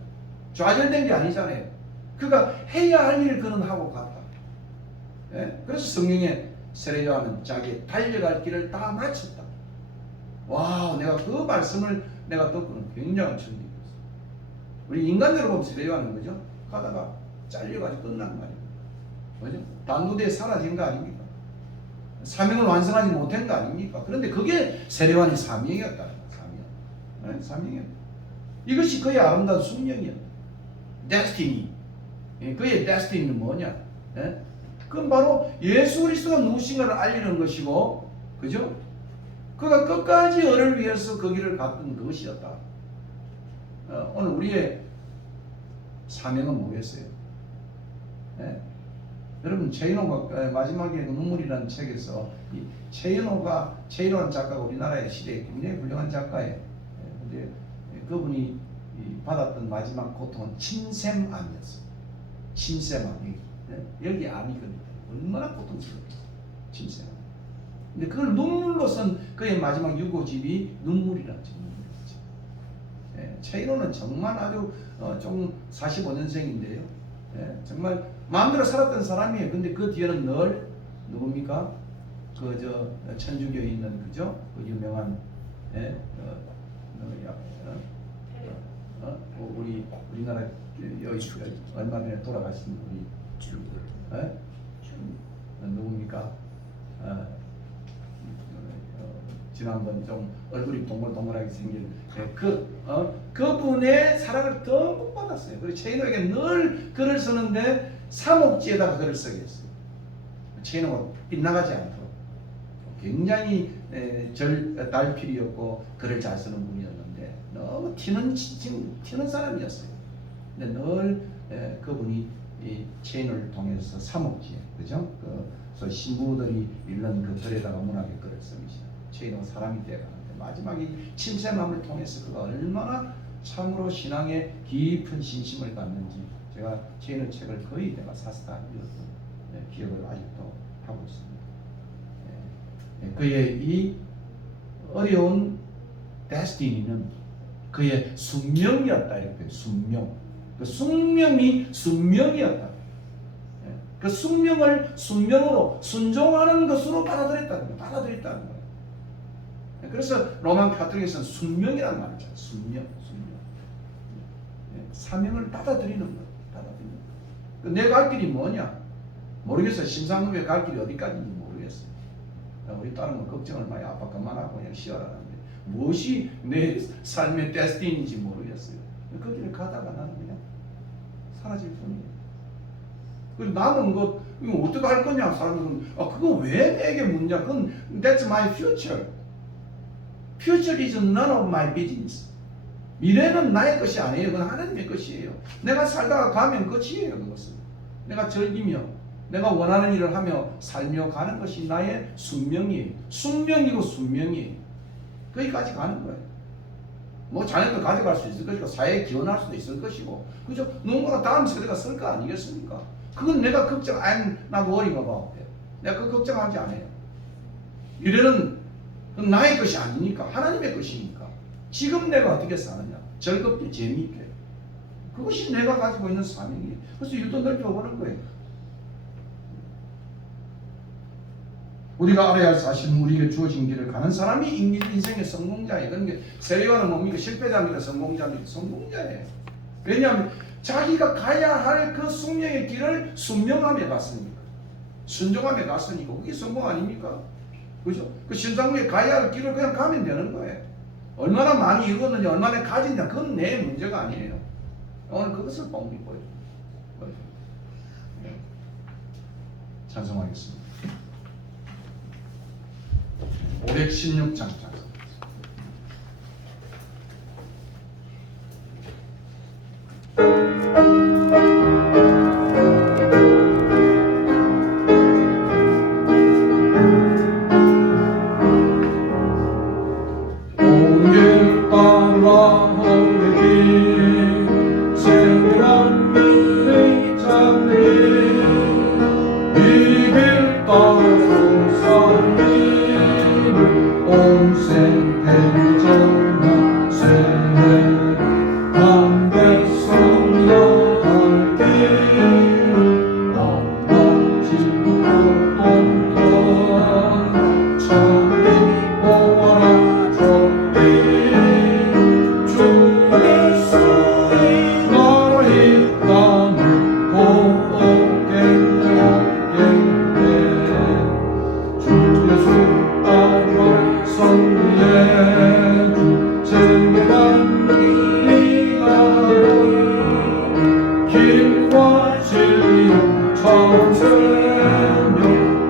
좌절된 게 아니잖아요. 그가 해야 할 일을 그는 하고 갔다. 예? 그래서 성경에 세례요한은 자기의 달려갈 길을 다 마쳤다. 와, 내가 그 말씀을 내가 듣고는 굉장한 충격이었어요. 우리 인간적으로 보면 세례요한은 그죠? 가다가 잘려가지고 끝난 말이에요. 그죠? 단도대에 사라진 거 아닙니까? 사명을 완성하지 못한 거 아닙니까? 그런데 그게 세례요한의 사명이었다는 거예요. 사명. 네? 사명이었다. 이것이 그의 아름다운 숙명이었다. 데스티니. 그의 데스티니는 뭐냐? 네? 그건 바로 예수 그리스도가 누구신가를 알리는 것이고, 그죠? 그가 끝까지 을을 위해서 그 길을 갔던 그것이었다. 오늘 우리의 사명은 뭐겠어요? 네? 여러분 최인호가 마지막에 눈물이라는 책에서 이 최인호라는 작가가 우리나라의 시대에 굉장히 훌륭한 작가예요. 근데 그분이 받았던 마지막 고통은 침샘암이었어요. 침샘암. 여기 암이거든요. 얼마나 고통스럽겠어요. 침샘암. 근데 그걸 눈물로 쓴 그의 마지막 유고집이 눈물이라죠. 최인호는 정말 아주 좀 45년생인데요. 정말 마음대로 살았던 사람이에요. 근데 그 뒤에는 늘 누굽니까? 그 천주교에 있는 그죠? 그 유명한 우리나라 여기 얼마 전에 돌아가신 우리 누굽니까? 지난번 좀 얼굴이 동글동글하게 생긴 그분의 사랑을 더 못 받았어요. 그리고 최인호에게 늘 글을 쓰는데 사목지에다가 글을 쓰게 했어요. 최인호가 빗나가지 않도록 굉장히 달필이었고 글을 잘 쓰는 분이었는데 너무 튀는 사람이었어요. 근데 늘 그분이 이 최인호를 통해서 사목지에 그죠? 그 신부들이 읽는 그 글에다가 문학의 글을 씁니다. 최인호가 사람이 되어가는데 마지막에 침샘함을 통해서 그가 얼마나 참으로 신앙에 깊은 신심을 갖는지 제가 최인호 책을 거의 내가 사서 다 읽었던 기억을 아직도 하고 있습니다. 그의 이 어려운 데스티니는 그의 숙명이었다. 이렇게 숙명. 그 숙명이 숙명이었다. 그 숙명을 숙명으로 순종하는 것으로 받아들였다는 거예요. 그래서 로만 가톨릭에서는 숙명이라는 말을 써요. 숙명. 사명을 받아들이는 거예요. 내 갈 길이 뭐냐? 모르겠어요. 심상급에 갈 길이 어디까지인지 모르겠어요. 우리 딸은 걱정을 많이 아빠 그만하고 그냥 쉬어라는데 무엇이 내 삶의 데스티니인지 모르겠어요. 그 길을 가다가 나는 그냥 사라질 뿐이에요. 그래서 남은 것 이거 어떻게 할 거냐? 사람들은 그거 왜 내게 묻냐? 그건 that's my future. Future is none of my business. 미래는 나의 것이 아니에요. 그건 하나님의 것이에요. 내가 살다가 가면 끝이에요. 그것은 내가 즐기며 내가 원하는 일을 하며 살며 가는 것이 나의 숙명이에요. 숙명이고 숙명이에요. 거기까지 가는 거예요. 뭐 자녀도 가져갈 수 있을 것이고 사회에 기원할 수도 있을 것이고 그죠? 누군가가 다음 세대가 쓸 거 아니겠습니까? 그건 내가 걱정 I'm not worried about it. 내가 그 걱정하지 않아요. 미래는 나의 것이 아니니까 하나님의 것이니까 지금 내가 어떻게 사느냐 즐겁게 재미있게 그것이 내가 가지고 있는 사명이에요. 그래서 일도 넓혀보는 거예요. 우리가 알아야 할 사실은 우리에게 주어진 길을 가는 사람이 인생의 성공자예요. 그러니까 세례요한은 뭡니까? 실패자입니까? 성공자입니까? 성공자예요. 왜냐하면 자기가 가야 할 그 숙명의 길을 순명함에 갔으니까 순종함에 갔으니까 그게 성공 아닙니까? 그죠? 그 신상국에 가야 할 길을 그냥 가면 되는 거예요. 얼마나 많이 이루었느냐, 얼마나 가진냐, 그건 내 문제가 아니에요. 오늘 그것을 본문이 보여줍니다. 찬송하겠습니다. 516장 찬송. 천생명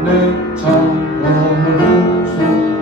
내 창검을 부수고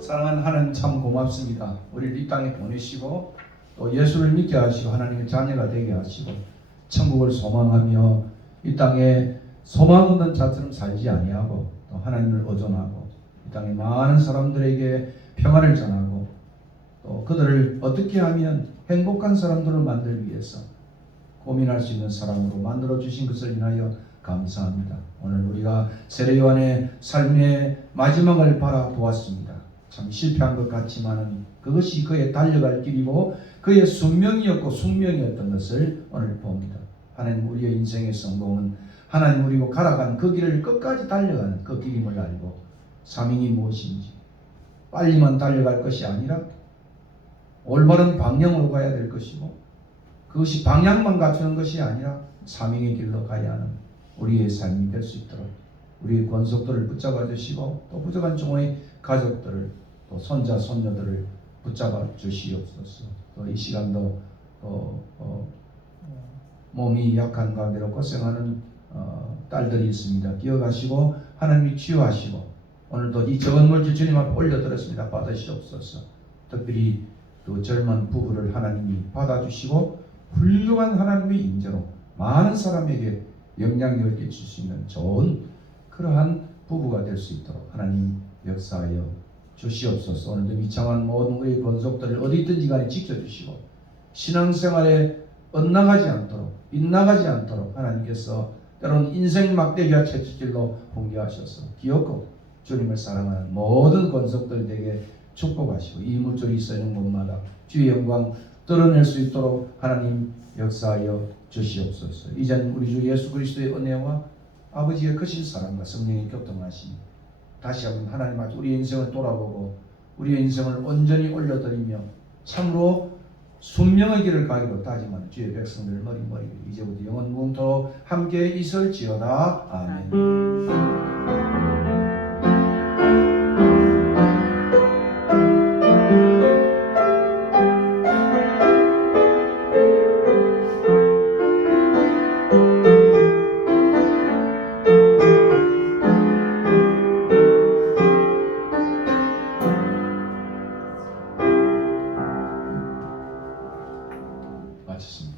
사랑하는 하나님 참 고맙습니다. 우리를 이 땅에 보내시고 또 예수를 믿게 하시고 하나님의 자녀가 되게 하시고 천국을 소망하며 이 땅에 소망 없는 자처럼 살지 아니하고 또 하나님을 의존하고 이 땅에 많은 사람들에게 평안을 전하고 또 그들을 어떻게 하면 행복한 사람들을 만들기 위해서 고민할 수 있는 사람으로 만들어 주신 것을 인하여 감사합니다. 오늘 우리가 세례 요한의 삶의 마지막을 바라보았습니다. 참 실패한 것 같지만은 그것이 그의 달려갈 길이고 그의 숙명이었고 숙명이었던 것을 오늘 봅니다. 하나님 우리의 인생의 성공은 하나님 우리고 갈아간 그 길을 끝까지 달려간 그 길임을 알고 사명이 무엇인지 빨리만 달려갈 것이 아니라 올바른 방향으로 가야 될 것이고 그것이 방향만 갖추는 것이 아니라 사명의 길로 가야 하는 우리의 삶이 될 수 있도록 우리의 권속들을 붙잡아 주시고 또 부족한 종의 가족들을 또 손자 손녀들을 붙잡아 주시옵소서. 또 이 시간도 몸이 약한 관계로 고생하는 딸들이 있습니다. 기억하시고 하나님이 치유하시고 오늘도 이 적은 물질 주님 앞에 올려드렸습니다. 받으시옵소서. 특별히 그 젊은 부부를 하나님이 받아주시고 훌륭한 하나님의 인재로 많은 사람에게 영향력을 끼칠 수 있는 좋은 그러한 부부가 될 수 있도록 하나님 역사하여 주시옵소서. 오늘도 미창한 모든 우리의 권속들을 어디 있든지 간에 지켜주시고 신앙생활에 엇나가지 않도록 빗나가지 않도록 하나님께서 때로는 인생 막대기와 채찍질로 봉기하셔서 기어코 주님을 사랑하는 모든 권속들에게 축복하시고 이 물줄이 있는 곳마다 주의 영광 드러낼 수 있도록 하나님 역사하여 주시옵소서. 이젠 우리 주 예수 그리스도의 은혜와 아버지의 크신 사랑과 성령의 교통하심 다시 한번 하나님 앞에 우리의 인생을 돌아보고 우리의 인생을 온전히 올려드리며 참으로 순명의 길을 가기로 다짐하는 주의 백성들 머리 이제부터 영원 무궁토록 함께 있을지어다. 아멘. 마쳤습니다.